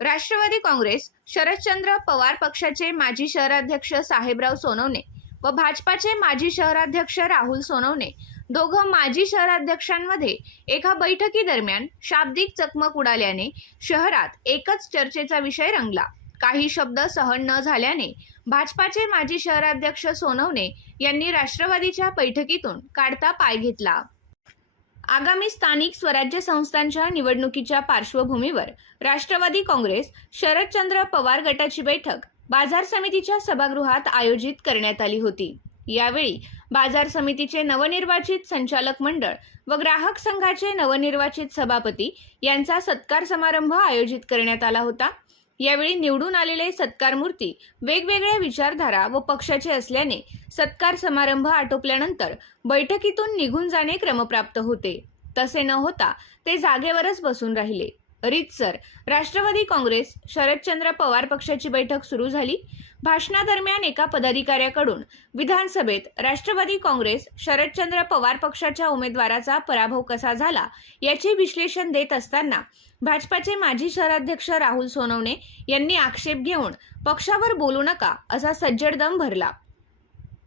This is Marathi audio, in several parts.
राष्ट्रवादी काँग्रेस शरदचंद्र पवार पक्षाचे माजी शहराध्यक्ष साहेबराव सोनवणे व भाजपाचे माजी शहराध्यक्ष राहुल सोनवणे दोघं माजी शहराध्यक्षांमध्ये एका बैठकीदरम्यान शाब्दिक चकमक उडाल्याने शहरात एकच चर्चेचा विषय रंगला. काही शब्द सहन न झाल्याने भाजपाचे माजी शहराध्यक्ष सोनवणे यांनी राष्ट्रवादीच्या बैठकीतून काढता पाय घेतला. आगामी स्थानिक स्वराज्य संस्थांच्या निवडणुकीच्या पार्श्वभूमीवर राष्ट्रवादी काँग्रेस शरदचंद्र पवार गटाची बैठक बाजार समितीच्या सभागृहात आयोजित करण्यात आली होती. यावेळी बाजार समितीचे नवनिर्वाचित संचालक मंडळ व ग्राहक संघाचे नवनिर्वाचित सभापती यांचा सत्कार समारंभ आयोजित करण्यात आला होता. यावेळी निवडून आलेले सत्कार मूर्ती वेगवेगळ्या विचारधारा व पक्षाचे असल्याने सत्कार समारंभ आटोपल्यानंतर बैठकीतून निघून जाणे क्रमप्राप्त होते. तसे न होता ते जागेवरच बसून राहिले. रितसर. राष्ट्रवादी काँग्रेस शरदचंद्र पवार पक्षाची बैठक सुरू झाली. भाषणादरम्यान एका पदाधिकाऱ्याकडून विधानसभेत राष्ट्रवादी काँग्रेस शरदचंद्र पवार पक्षाच्या उमेदवाराचा पराभव कसा झाला याचे विश्लेषण देत असताना भाजपाचे माजी शहराध्यक्ष राहुल सोनवणे यांनी आक्षेप घेऊन पक्षावर बोलू नका असा सज्जडदम भरला.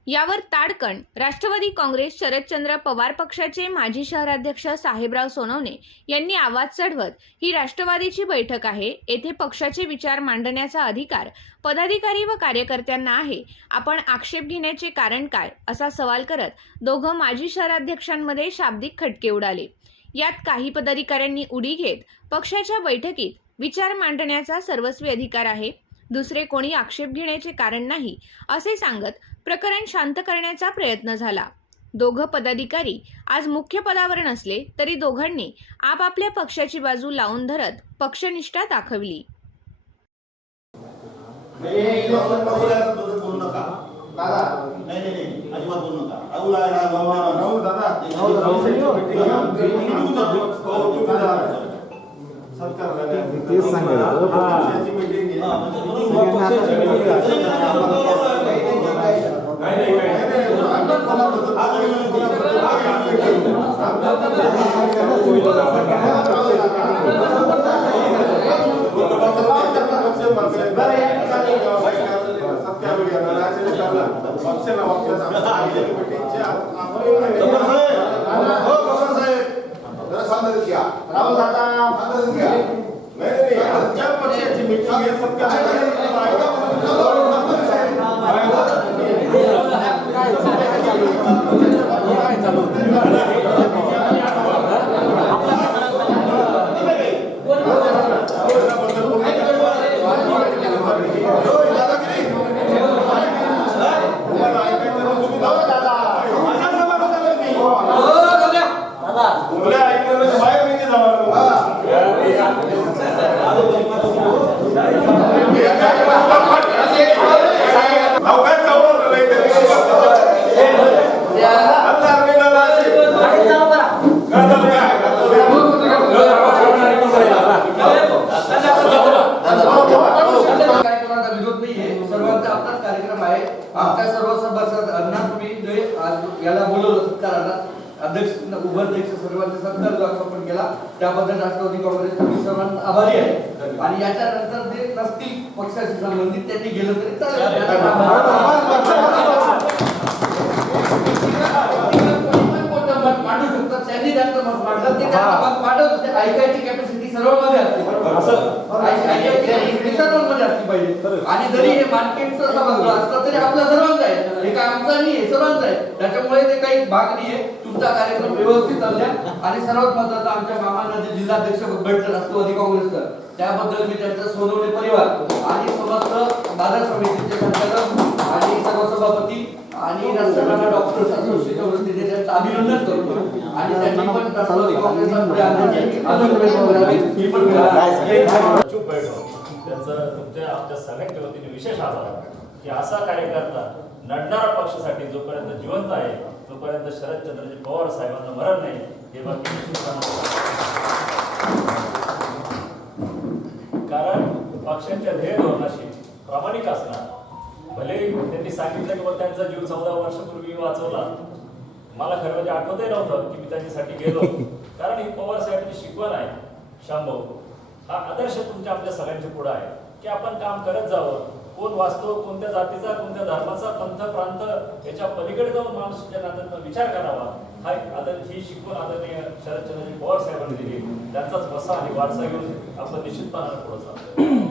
यावर ताडकण राष्ट्रवादी काँग्रेस शरदचंद्र पवार पक्षाचे माजी शहराध्यक्ष साहेबराव सोनवणे यांनी आवाज चढवत ही राष्ट्रवादीची बैठक आहे. येथे पक्षाचे विचार मांडण्याचा अधिकार पदाधिकारी व कार्यकर्त्यांना आहे. आपण आक्षेप घेण्याचे कारण काय? असा सवाल करत दोघं माजी शहराध्यक्षांमध्ये शाब्दिक खटके उडाले. यात काही पदाधिकाऱ्यांनी उडी घेत पक्षाच्या बैठकीत विचार मांडण्याचा सर्वस्वी अधिकार आहे. दुसरे कोणी आक्षेप घेण्याचे कारण नाही असे सांगत प्रकरण शांत करण्याचा प्रयत्न झाला. दोघं पदाधिकारी आज मुख्य पदावर नसले तरी दोघांनी आपापल्या पक्षाची बाजू लावून धरत पक्षनिष्ठा दाखवली. नाही राहुल दादा, नाही, आमच्या पक्षाची मिटिंग आहे, फक्त तुम्हाला ऐकायचं ना, तुम्ही जाऊ दादा. माझ्या सभागृहाला मी. उमल्या ऐकलं नाही, बाहेर निघे जावा. अहो, काय चावलं नाही ते विषय आमदार मीनाला असे. काय चालू आहे? कार्यक्रमाचा विरोध नाहीये सर्वांचा आपलाच कार्यक्रम आहे. आमच्या सर्व सभासदांना तुम्ही जे आज याला बोलवलं सत्काराला अध्यक्ष उपाध्यक्ष सर्वांचा सत्कार जो आपण केला त्याबद्दल राष्ट्रवादी काँग्रेस सर्वांना आभारी आहे. आणि याच्यानंतर जे नसतील पक्षाशी संबंधित त्यांनी गेलं तरी चालेल. मांडू शकतात त्यांनी त्यांचं मत मांडलं. ते त्यांचं मत मांडत ऐकायची कॅपॅसिटी सर्वांमध्ये असते. ऐकायची capacity सर्वांमध्ये असली पाहिजे आणि जरी हे मार्केटचं सभागृह असलं तरी आपलं सर्वांचं आहे. हे काय आमचं नाही आहे सर्वांचं आहे. त्याच्यामुळे ते काही भाग नाही आहे. तुमचा कार्यक्रम व्यवस्थित चालू द्या आणि सर्वात महत्वाचं आमच्या मामांना जे जिल्हाध्यक्ष भेटलं राष्ट्रवादी काँग्रेसचं त्याबद्दल मी त्यांचा सोनवणे परिवार आणि समस्त बाजार समितीचे संचालक आणि सर्व सभापती आणि वतीने त्यांचं अभिनंदन करतो आणि त्यांनी पण राष्ट्रवादी काँग्रेसला पुढे आणण्याची अजून प्रयत्न करावे ही पण विनंती. चूक बैठक त्याचं तुमच्या आमच्या सगळ्यांच्या वतीने विशेष आभार आहे. की असा कार्यकर्ता लढणारा पक्षासाठी जोपर्यंत जिवंत आहे तोपर्यंत शरदचंद्रजी पवार साहेबांना मरण नाही हे बाकी कारण पक्षाच्या ध्येय धोरणाशी प्रामाणिक असणार. भले त्यांनी सांगितलं की त्यांचा जीव चौदा वर्षापूर्वी वाचवला. मला खरं म्हणजे आठवतही नव्हतं की मी त्यांच्यासाठी गेलो. कारण ही पवार साहेबांची शिकवण आहे. शांभाऊ हा आदर्श तुमच्या आपल्या सगळ्यांच्या पुढे आहे. की आपण काम करत जावं. कोण वाचतो कोणत्या जातीचा कोणत्या धर्माचा पंथ प्रांत याच्या पलीकडे जाऊन माणूसच्या नात्यातनं विचार करावा. हा एक आदर ही शिकवण आदरणीय शरदचंद्रजी पवार साहेबांनी दिली. त्यांचाच वसा आणि वारसा घेऊन आपण निश्चितपणाने पुढे चालतो